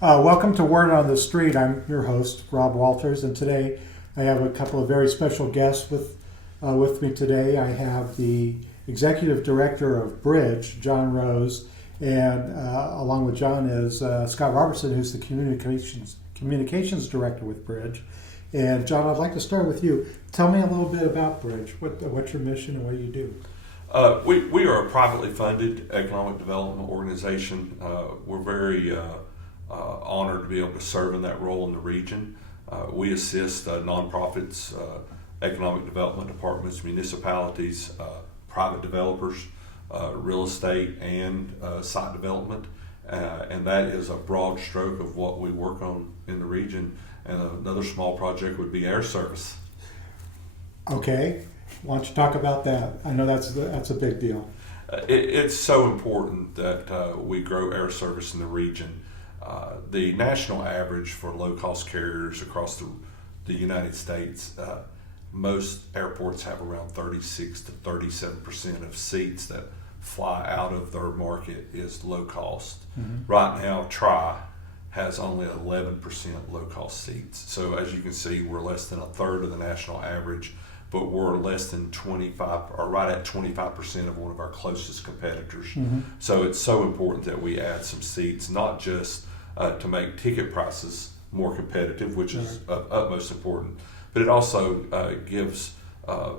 Welcome to Word on the Street. I'm your host, Rob Walters, and today I have a couple of very special guests with me today. I have the Executive Director of Bridge, John Rose, and along with John is Scott Robertson, who's the Communications Director with Bridge. And John, I'd like to start with you. Tell me a little bit about Bridge. What's your mission and what do you do? We are a privately funded economic development organization. We're very honored to be able to serve in that role in the region. We assist nonprofits, economic development departments, municipalities, private developers, real estate, and site development. And that is a broad stroke of what we work on in the region. And another small project would be air service. Okay. Why don't you talk about that? I know that's a big deal. It's so important that we grow air service in the region. The national average for low-cost carriers across the United States, most airports have around 36 to 37% of seats that fly out of their market is low cost. Mm-hmm. Right now, Tri has only 11% low-cost seats. So as you can see, we're less than a third of the national average, but we're less than 25 or right at 25% of one of our closest competitors. Mm-hmm. So it's so important that we add some seats, not just to make ticket prices more competitive, which is of utmost important, but it also gives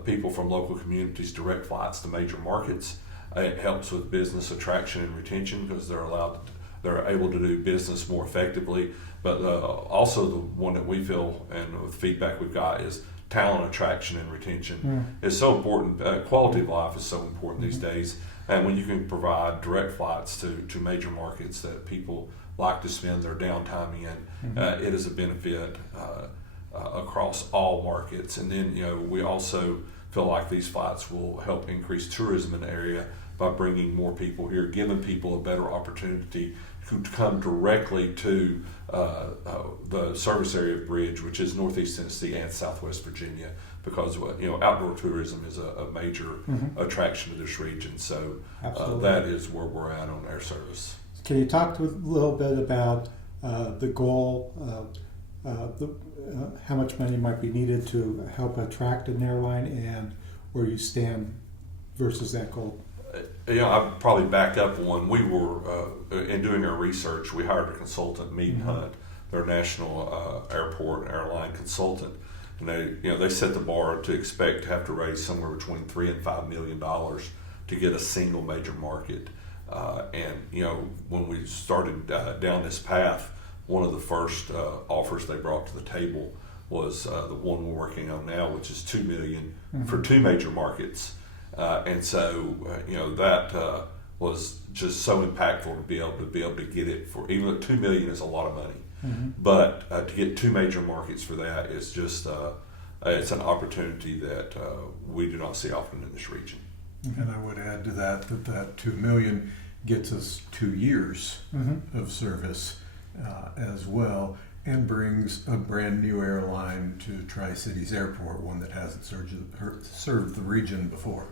people from local communities direct flights to major markets. It helps with business attraction and retention because they're able to do business more effectively. But also the one that we feel, and with feedback we've got, is talent attraction and retention. It's so important. Quality of life is so important these days. And when you can provide direct flights to major markets that people like to spend their downtime in, it is a benefit across all markets. And then, we also feel like these flights will help increase tourism in the area by bringing more people here, giving people a better opportunity to come directly to the service area of Bridge, which is Northeast Tennessee and Southwest Virginia, because outdoor tourism is a major attraction to this region. So that is where we're at on air service. Can you talk a little bit about the goal, how much money might be needed to help attract an airline, and where you stand versus that goal? I'd probably back up one. We were, in doing our research, we hired a consultant, Mead & Hunt, their national airport and airline consultant. And they set the bar to expect to have to raise somewhere between $3 and $5 million to get a single major market. When we started down this path, one of the first offers they brought to the table was the one we're working on now, which is $2 million for two major markets. That was just so impactful to be able to get it for, even though $2 million is a lot of money, but to get two major markets for that is just it's an opportunity that we do not see often in this region. And I would add to that $2 million gets us 2 years of service as well, and brings a brand new airline to Tri-Cities Airport, one that hasn't served the region before.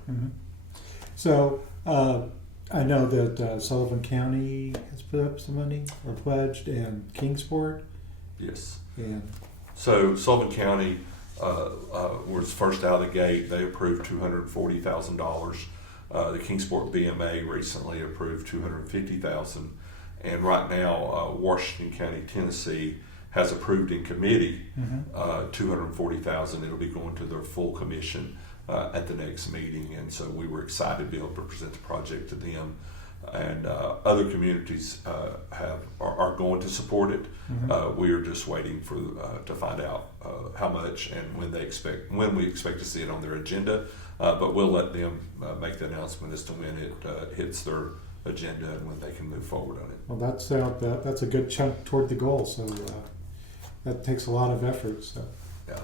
So I know that Sullivan County has put up some money or pledged, and Kingsport. Yes. And so Sullivan County was first out of the gate. They approved $240,000. The Kingsport BMA recently approved $250,000, and right now Washington County, Tennessee, has approved in committee $240,000. It'll be going to their full commission at the next meeting, and so we were excited to be able to present the project to them. And other communities are going to support it. We are just waiting to find out how much and when we expect to see it on their agenda. But we'll let them make the announcement as to when it hits their agenda and when they can move forward on it. Well, that's a good chunk toward the goal. So that takes a lot of effort. So yeah,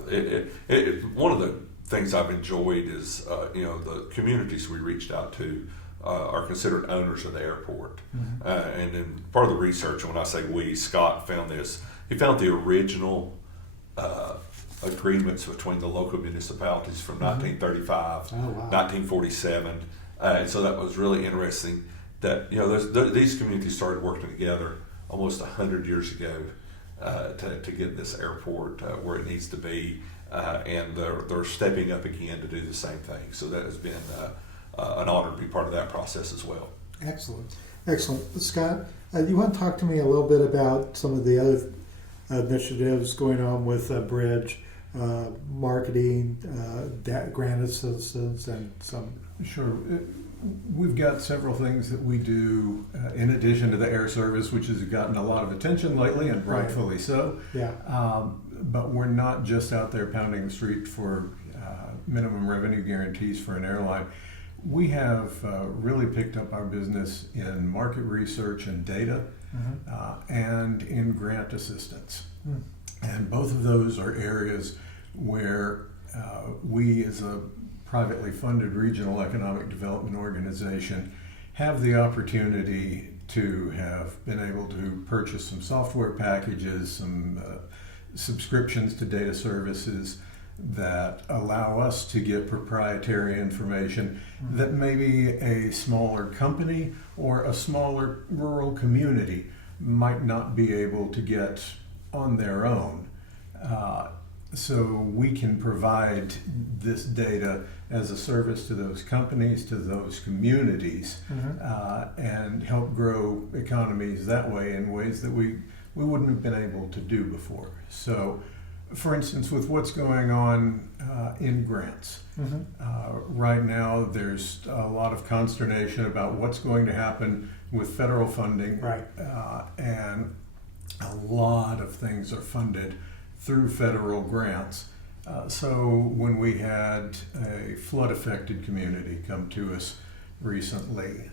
one of the things I've enjoyed is the communities we reached out to are considered owners of the airport. And in part of the research, when I say we, Scott found this. He found the original agreements between the local municipalities from 1935, 1947. And so that was really interesting that these communities started working together almost 100 years ago to get this airport where it needs to be, and they're stepping up again to do the same thing. So that has been an honor to be part of that process as well. Excellent. Scott, you want to talk to me a little bit about some of the other initiatives going on with Bridge, marketing, grant assistance, and some. Sure. We've got several things that we do in addition to the air service, which has gotten a lot of attention lately, and rightfully so. Yeah. But we're not just out there pounding the street for minimum revenue guarantees for an airline. We have really picked up our business in market research and data, and in grant assistance. And both of those are areas where we, as a privately funded regional economic development organization, have the opportunity to have been able to purchase some software packages, some subscriptions to data services that allow us to get proprietary information that maybe a smaller company or a smaller rural community might not be able to get on their own. So we can provide this data as a service to those companies, to those communities, and help grow economies that way in ways that we wouldn't have been able to do before. So, for instance, with what's going on in grants, right now there's a lot of consternation about what's going to happen with federal funding, and a lot of things are funded through federal grants. So when we had a flood-affected community come to us recently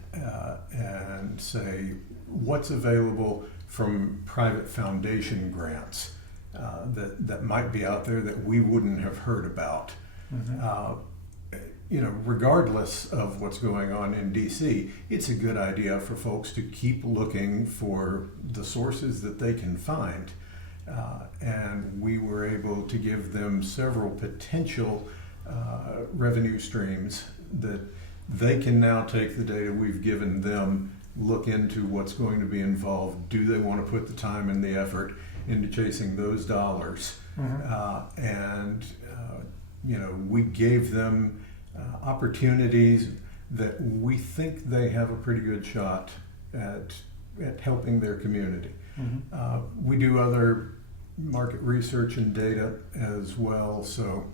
and say, what's available from private foundation grants that might be out there that we wouldn't have heard about. Regardless of what's going on in DC, it's a good idea for folks to keep looking for the sources that they can find. And we were able to give them several potential revenue streams that they can now take the data we've given them, look into what's going to be involved. Do they want to put the time and the effort into chasing those dollars? We gave them opportunities that we think they have a pretty good shot at helping their community. We do other market research and data as well. So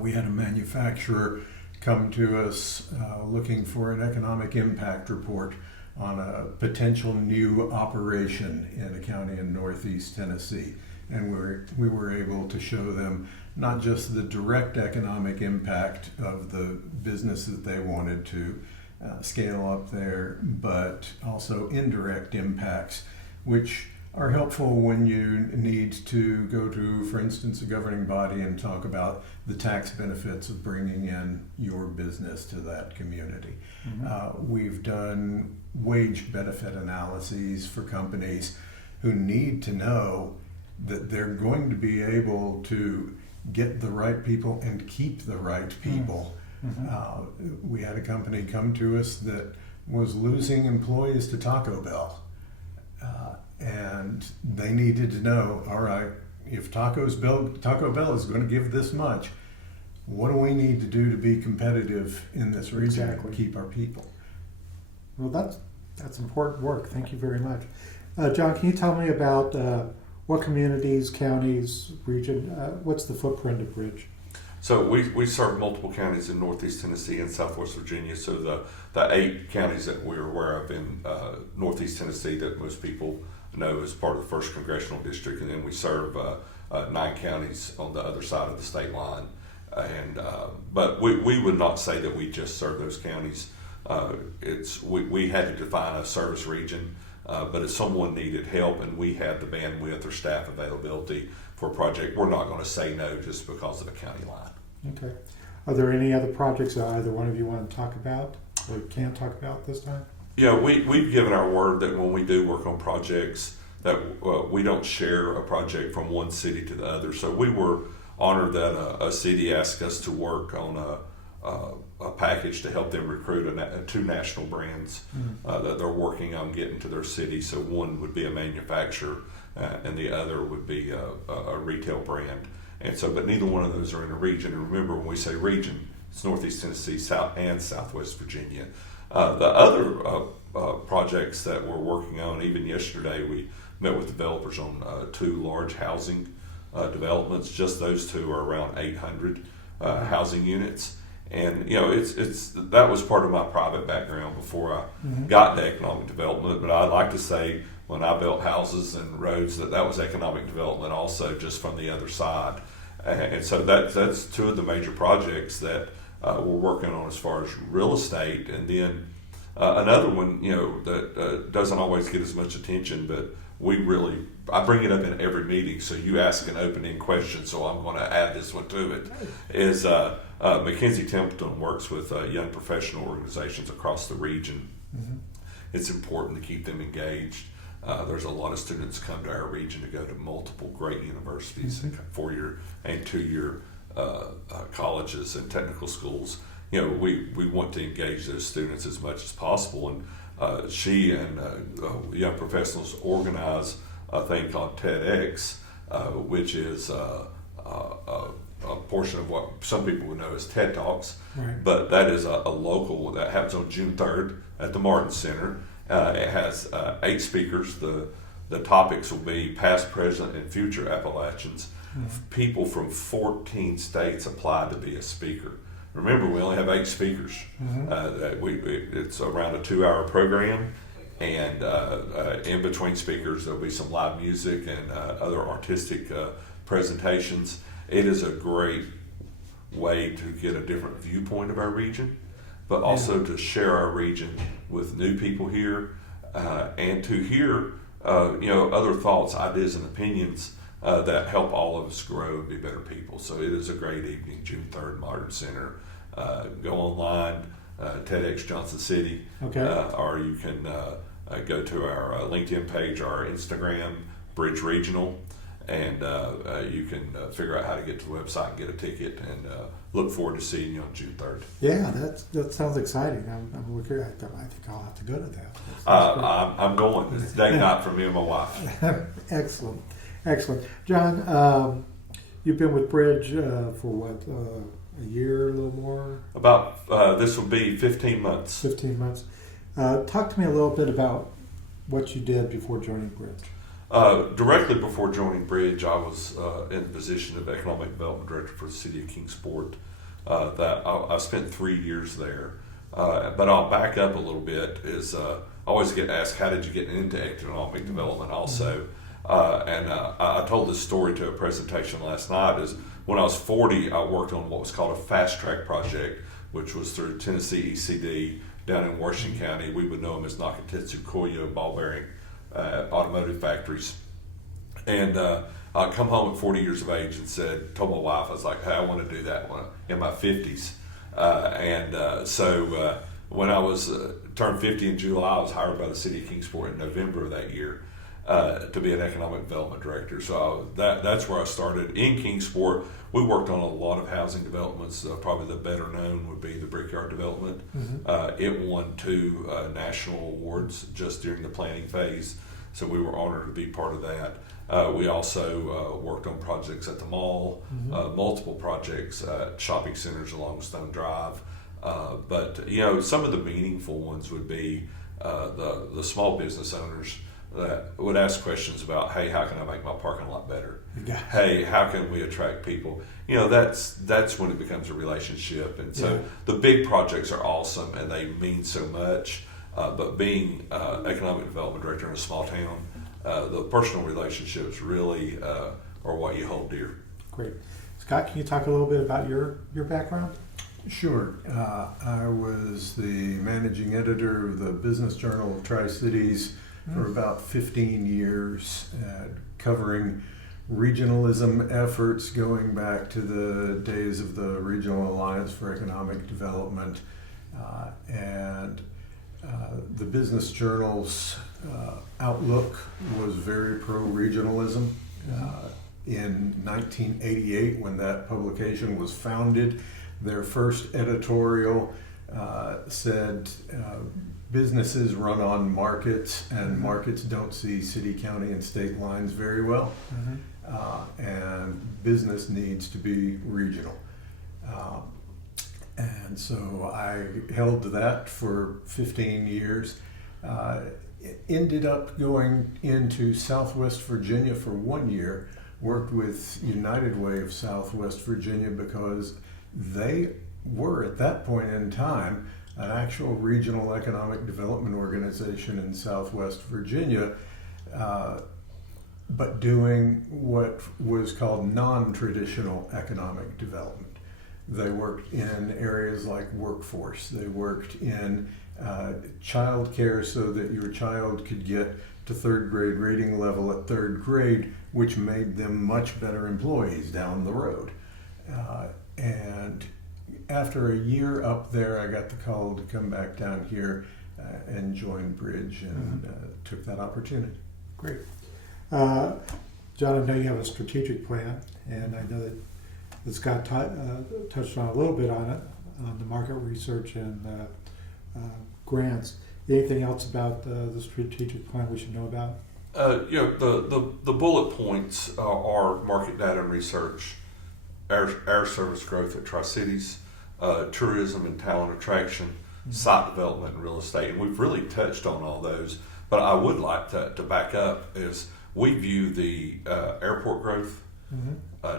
we had a manufacturer come to us looking for an economic impact report on a potential new operation in a county in Northeast Tennessee. And we were able to show them not just the direct economic impact of the business that they wanted to scale up there, but also indirect impacts, which are helpful when you need to go to, for instance, a governing body and talk about the tax benefits of bringing in your business to that community. We've done wage benefit analyses for companies who need to know that they're going to be able to get the right people and keep the right people. We had a company come to us that was losing employees to Taco Bell. And they needed to know, all right, if Taco Bell is going to give this much, what do we need to do to be competitive in this region and keep our people? Well, that's important work. Thank you very much. John, can you tell me about what communities, counties, region, what's the footprint of Bridge? So we serve multiple counties in Northeast Tennessee and Southwest Virginia. So the 8 counties that we're aware of in Northeast Tennessee that most people know as part of the 1st Congressional District, and then we serve 9 counties on the other side of the state line. But we would not say that we just serve those counties. We had to define a service region, but if someone needed help and we had the bandwidth or staff availability for a project, we're not going to say no just because of a county line. Okay. Are there any other projects that either one of you want to talk about or can talk about this time? Yeah, we've given our word that when we do work on projects that we don't share a project from one city to the other. So we were honored that a city asked us to work on a package to help them recruit two national brands that they're working on getting to their city. So one would be a manufacturer, and the other would be a retail brand. And so, but neither one of those are in a region. And remember, when we say region, it's Northeast Tennessee, South and Southwest Virginia. The other projects that we're working on, even yesterday, we met with developers on two large housing developments. Just those two are around 800 housing units. And it's that was part of my private background before I got to economic development. But I'd like to say when I built houses and roads that was economic development also, just from the other side. And so that's two of the major projects that we're working on as far as real estate. And then another one, that doesn't always get as much attention, but I bring it up in every meeting. So you ask an opening question, so I'm going to add this one to it. Is Mackenzie Templeton works with young professional organizations across the region. It's important to keep them engaged. There's a lot of students come to our region to go to multiple great universities, 4-year and 2-year colleges and technical schools. We want to engage those students as much as possible, and she and young professionals organize a thing called TEDx, which is a portion of what some people would know as TED Talks, but that is a local that happens on June 3rd at the Martin Center. It has 8 speakers. The topics will be past, present, and future Appalachians. People from 14 states applied to be a speaker. Remember, we only have 8 speakers. It's around a 2-hour program, and in between speakers there'll be some live music and other artistic presentations. It is a great way to get a different viewpoint of our region, but also to share our region with new people here, and to hear other thoughts, ideas, and opinions that help all of us grow and be better people. So it is a great evening, June 3rd, Martin Center. Go online, TEDx Johnson City, or you can go to our LinkedIn page or our Instagram, Bridge Regional, and you can figure out how to get to the website and get a ticket, and look forward to seeing you on June 3rd. Yeah, that sounds exciting. I'm looking at that. I think I'll have to go to that. I'm going. It's day night for me and my wife. Excellent. John, you've been with Bridge for what, a year, a little more? About, this will be 15 months. 15 months. Talk to me a little bit about what you did before joining Bridge. Directly before joining Bridge, I was in the position of Economic Development Director for the City of Kingsport. I spent 3 years there. But I'll back up a little bit. I always get asked, how did you get into economic development also? And I told this story to a presentation last night. Is when I was 40, I worked on what was called a fast track project, which was through Tennessee ECD down in Washington County. We would know them as Nakatetsu Koyo ball bearing automotive factories. And I come home at 40 years of age and told my wife, I was like, hey, I want to do that when in my 50s. So when I was turned 50 in July, I was hired by the City of Kingsport in November of that year to be an economic development director. So that's where I started in Kingsport. We worked on a lot of housing developments. Probably the better known would be the Brickyard development. It won 2 national awards just during the planning phase, so we were honored to be part of that. We also worked on projects at the mall, multiple projects at shopping centers along Stone Drive. But some of the meaningful ones would be the small business owners that would ask questions about, hey, how can I make my parking lot better? Hey, how can we attract people? That's when it becomes a relationship. And so the big projects are awesome and they mean so much. But being economic development director in a small town, the personal relationships really are what you hold dear. Great. Scott, can you talk a little bit about your background? Sure. I was the managing editor of the Business Journal of Tri-Cities for about 15 years, covering regionalism efforts going back to the days of the Regional Alliance for Economic Development. The Business Journal's outlook was very pro-regionalism. In 1988, when that publication was founded, Their first editorial said businesses run on markets, and markets don't see city, county, and state lines very well. And business needs to be regional. And so I held to that for 15 years. Ended up going into Southwest Virginia for 1 year, worked with United Way of Southwest Virginia because they were at that point in time an actual regional economic development organization in Southwest Virginia, but doing what was called non-traditional economic development. They worked in areas like workforce. They worked in child care so that your child could get to third grade reading level at third grade, which made them much better employees down the road. And after a year up there, I got the call to come back down here and join Bridge, and took that opportunity. Great. John, I know you have a strategic plan, and I know that Scott touched on a little bit on it, on the market research and grants. Anything else about the strategic plan we should know about? The bullet points are market data and research, air service growth at Tri-Cities, tourism and talent attraction, site development and real estate. And we've really touched on all those, but I would like to back up is we view the airport growth,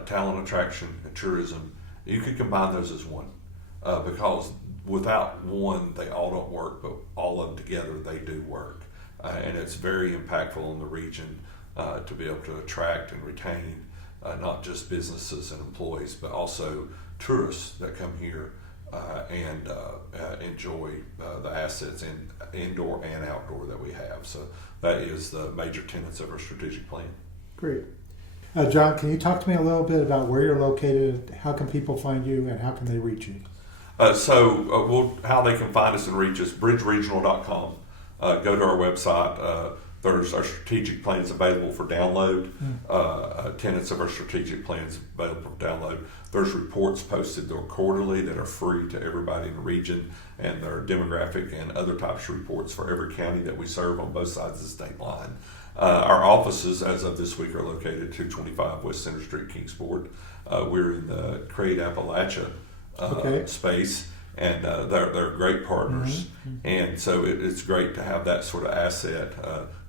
talent attraction, and tourism. You could combine those as one because without one, they all don't work, but all of them together, they do work. And it's very impactful in the region to be able to attract and retain not just businesses and employees, but also tourists that come here and enjoy the assets in indoor and outdoor that we have. So that is the major tenets of our strategic plan. Great. John, can you talk to me a little bit about where you're located, how can people find you, and how can they reach you? How they can find us and reach us, bridgeregional.com. Go to our website. There's our strategic plans available for download. Tenets of our strategic plans available for download. There's reports posted quarterly that are free to everybody in the region, and there are demographic and other types of reports for every county that we serve on both sides of the state line. Our offices, as of this week, are located at 225 West Center Street, Kingsport. We're in the Create Appalachia space, and they're great partners. And so it's great to have that sort of asset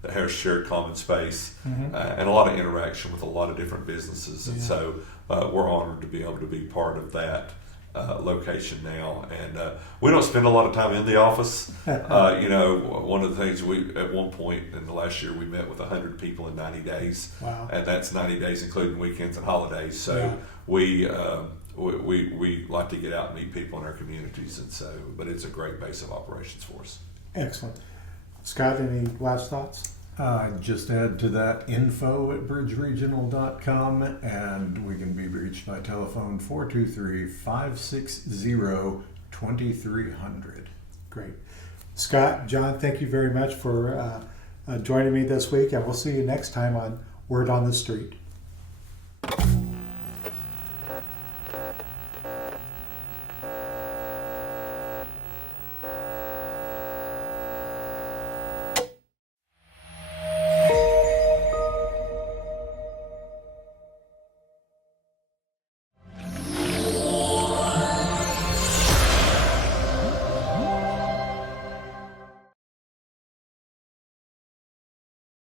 that has shared common space and a lot of interaction with a lot of different businesses. And so we're honored to be able to be part of that location now. And we don't spend a lot of time in the office. One of the things at one point in the last year, we met with 100 people in 90 days. Wow. And that's 90 days including weekends and holidays. So we like to get out and meet people in our communities, but it's a great base of operations for us. Excellent. Scott, any last thoughts? Just add to that info@bridgeregional.com, and we can be reached by telephone 423-560-2300. Great. Scott, John, thank you very much for joining me this week, and we'll see you next time on Word on the Street.